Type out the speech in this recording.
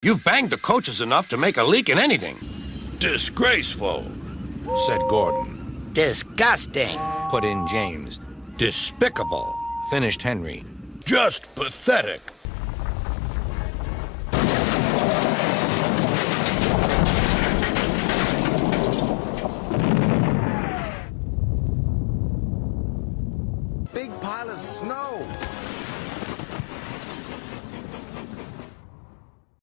You've banged the coaches enough to make a leak in anything. Disgraceful, said Gordon. Disgusting, put in James. Despicable, finished Henry. Just pathetic. Big pile of snow.